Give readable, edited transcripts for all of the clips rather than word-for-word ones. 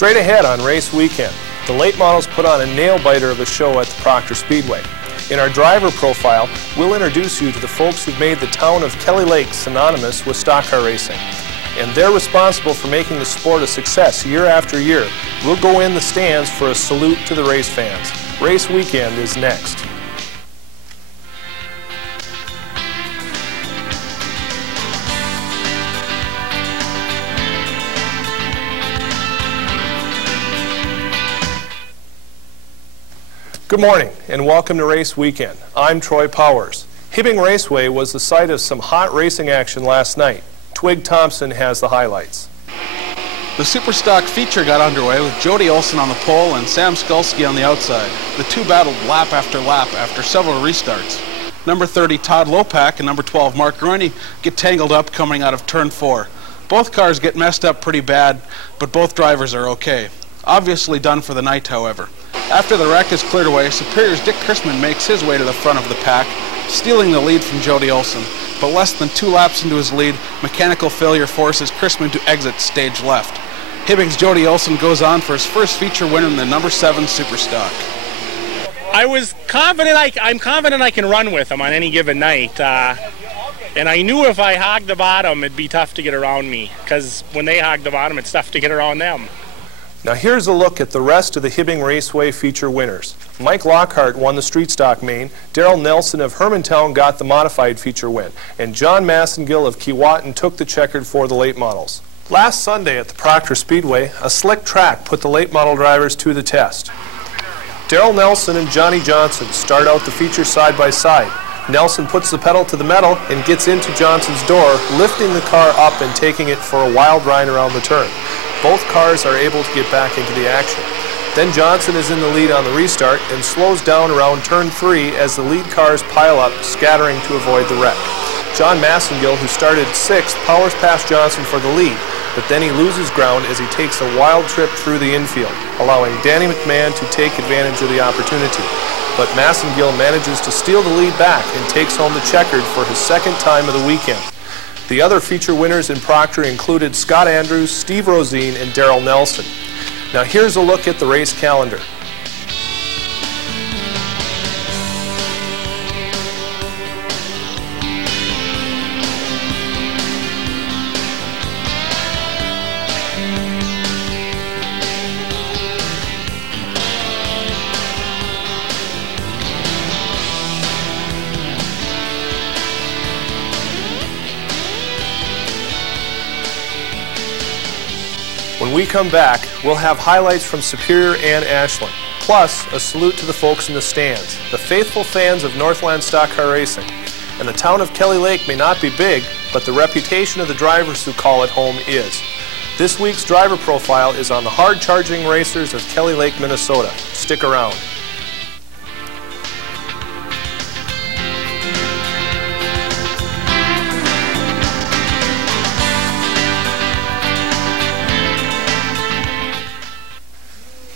Straight ahead on race weekend, the late models put on a nail-biter of a show at the Proctor Speedway. In our driver profile, we'll introduce you to the folks who've made the town of Kelly Lake synonymous with stock car racing. And they're responsible for making the sport a success year after year. We'll go in the stands for a salute to the race fans. Race weekend is next. Good morning and welcome to Race Weekend. I'm Troy Powers. Hibbing Raceway was the site of some hot racing action last night. Twig Thompson has the highlights. The Superstock feature got underway with Jody Olson on the pole and Sam Skulski on the outside. The two battled lap after several restarts. Number 30 Todd Lopak and number 12 Mark Groeney get tangled up coming out of turn 4. Both cars get messed up pretty bad, but both drivers are okay. Obviously done for the night, however. After the wreck is cleared away, Superior's Dick Chrisman makes his way to the front of the pack, stealing the lead from Jody Olson. But less than 2 laps into his lead, mechanical failure forces Chrisman to exit stage left. Hibbing's Jody Olson goes on for his first feature win in the number 7 Superstock. I was confident, I'm confident I can run with him on any given night. And I knew if I hogged the bottom, it'd be tough to get around me, because when they hog the bottom, it's tough to get around them. Now here's a look at the rest of the Hibbing Raceway feature winners. Mike Lockhart won the Street Stock main, Darrell Nelson of Hermantown got the modified feature win, and John Massengill of Keewatin took the checkered for the late models. Last Sunday at the Proctor Speedway, a slick track put the late model drivers to the test. Darrell Nelson and Johnny Johnson start out the feature side by side. Nelson puts the pedal to the metal and gets into Johnson's door, lifting the car up and taking it for a wild ride around the turn. Both cars are able to get back into the action. Then Johnson is in the lead on the restart and slows down around turn 3 as the lead cars pile up, scattering to avoid the wreck. John Massengill, who started 6th, powers past Johnson for the lead, but then he loses ground as he takes a wild trip through the infield, allowing Danny McMahon to take advantage of the opportunity. But Massengill manages to steal the lead back and takes home the checkered for his second time of the weekend. The other feature winners in Proctor included Scott Andrews, Steve Rosine, and Darrell Nelson. Now here's a look at the race calendar. When we come back, we'll have highlights from Superior and Ashland, plus a salute to the folks in the stands, the faithful fans of Northland stock car racing. And the town of Kelly Lake may not be big, but the reputation of the drivers who call it home is. This week's driver profile is on the hard-charging racers of Kelly Lake, Minnesota. Stick around.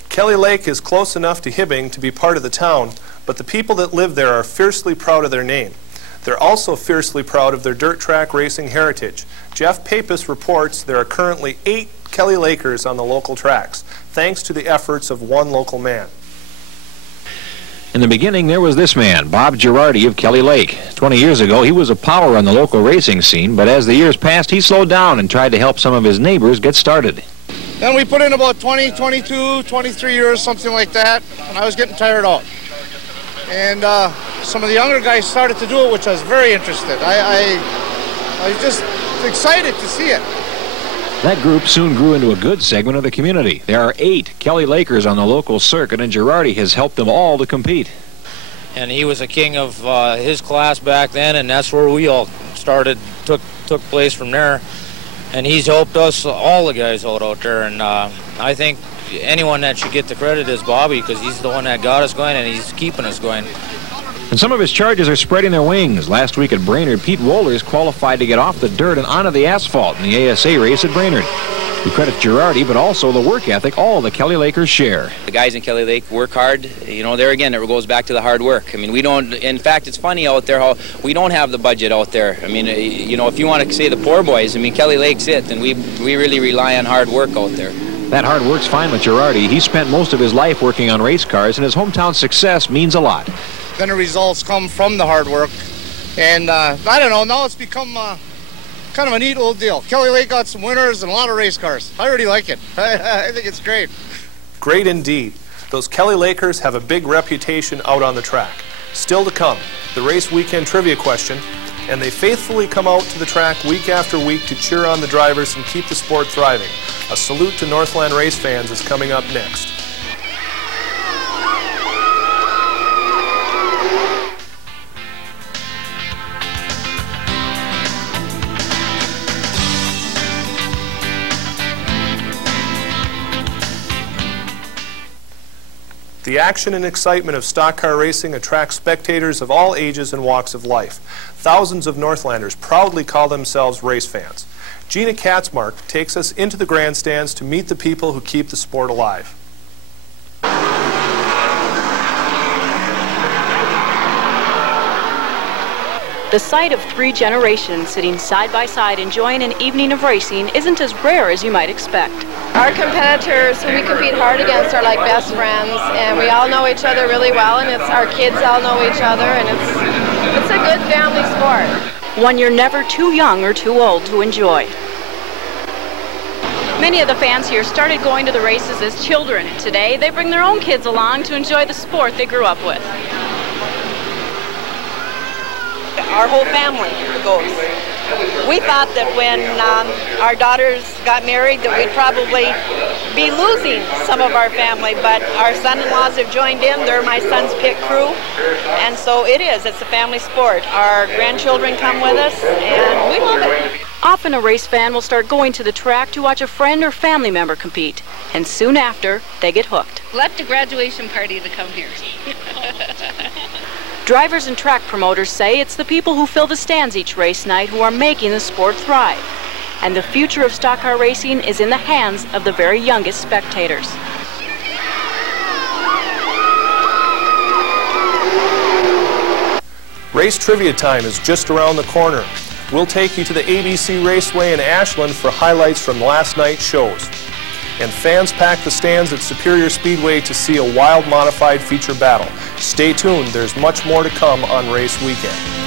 Kelly Lake is close enough to Hibbing to be part of the town, but the people that live there are fiercely proud of their name. They're also fiercely proud of their dirt track racing heritage. Jeff Papis reports there are currently 8 Kelly Lakers on the local tracks, thanks to the efforts of one local man. In the beginning, there was this man, Bob Girardi of Kelly Lake. 20 years ago, he was a power on the local racing scene, but as the years passed, he slowed down and tried to help some of his neighbors get started. Then we put in about 20, 22, 23 years, something like that, and I was getting tired out. And some of the younger guys started to do it, which I was very interested. I was just excited to see it. That group soon grew into a good segment of the community. There are 8 Kelly Lakers on the local circuit, and Girardi has helped them all to compete. And he was a king of his class back then, and that's where we all started, took place from there. And he's helped us, all the guys out there, and I think anyone that should get the credit is Bobby, because he's the one that got us going and he's keeping us going. And some of his charges are spreading their wings. Last week at Brainerd, Pete Wohlers qualified to get off the dirt and onto the asphalt in the ASA race at Brainerd. We credit Girardi, but also the work ethic all the Kelly Lakers share. The guys in Kelly Lake work hard. You know, there again, it goes back to the hard work. I mean, we don't, in fact, it's funny out there how we don't have the budget out there. I mean, you know, if you want to say the poor boys, I mean, Kelly Lake's it, and we really rely on hard work out there. That hard work's fine with Girardi. He spent most of his life working on race cars, and his hometown success means a lot. Then the results come from the hard work. And I don't know, now it's become kind of a neat old deal. Kelly Lake got some winners and a lot of race cars. I really like it. I think it's great. Great indeed. Those Kelly Lakers have a big reputation out on the track. Still to come, the race weekend trivia question, and they faithfully come out to the track week after week to cheer on the drivers and keep the sport thriving. A salute to Northland race fans is coming up next. The action and excitement of stock car racing attracts spectators of all ages and walks of life. Thousands of Northlanders proudly call themselves race fans. Gina Katzmark takes us into the grandstands to meet the people who keep the sport alive. The sight of 3 generations sitting side by side enjoying an evening of racing isn't as rare as you might expect. Our competitors who we compete hard against are like best friends, and we all know each other really well, and our kids all know each other, and it's a good family sport. One you're never too young or too old to enjoy. Many of the fans here started going to the races as children. Today, they bring their own kids along to enjoy the sport they grew up with. Our whole family goes. We thought that when our daughters got married that we'd probably be losing some of our family, but our son-in-laws have joined in. They're my son's pit crew, and so it is. It's a family sport. Our grandchildren come with us, and we love it. Often a race fan will start going to the track to watch a friend or family member compete, and soon after, they get hooked. Left a graduation party to come here. Drivers and track promoters say it's the people who fill the stands each race night who are making the sport thrive. And the future of stock car racing is in the hands of the very youngest spectators. Race trivia time is just around the corner. We'll take you to the ABC Raceway in Ashland for highlights from last night's shows. And fans pack the stands at Superior Speedway to see a wild modified feature battle. Stay tuned, there's much more to come on race weekend.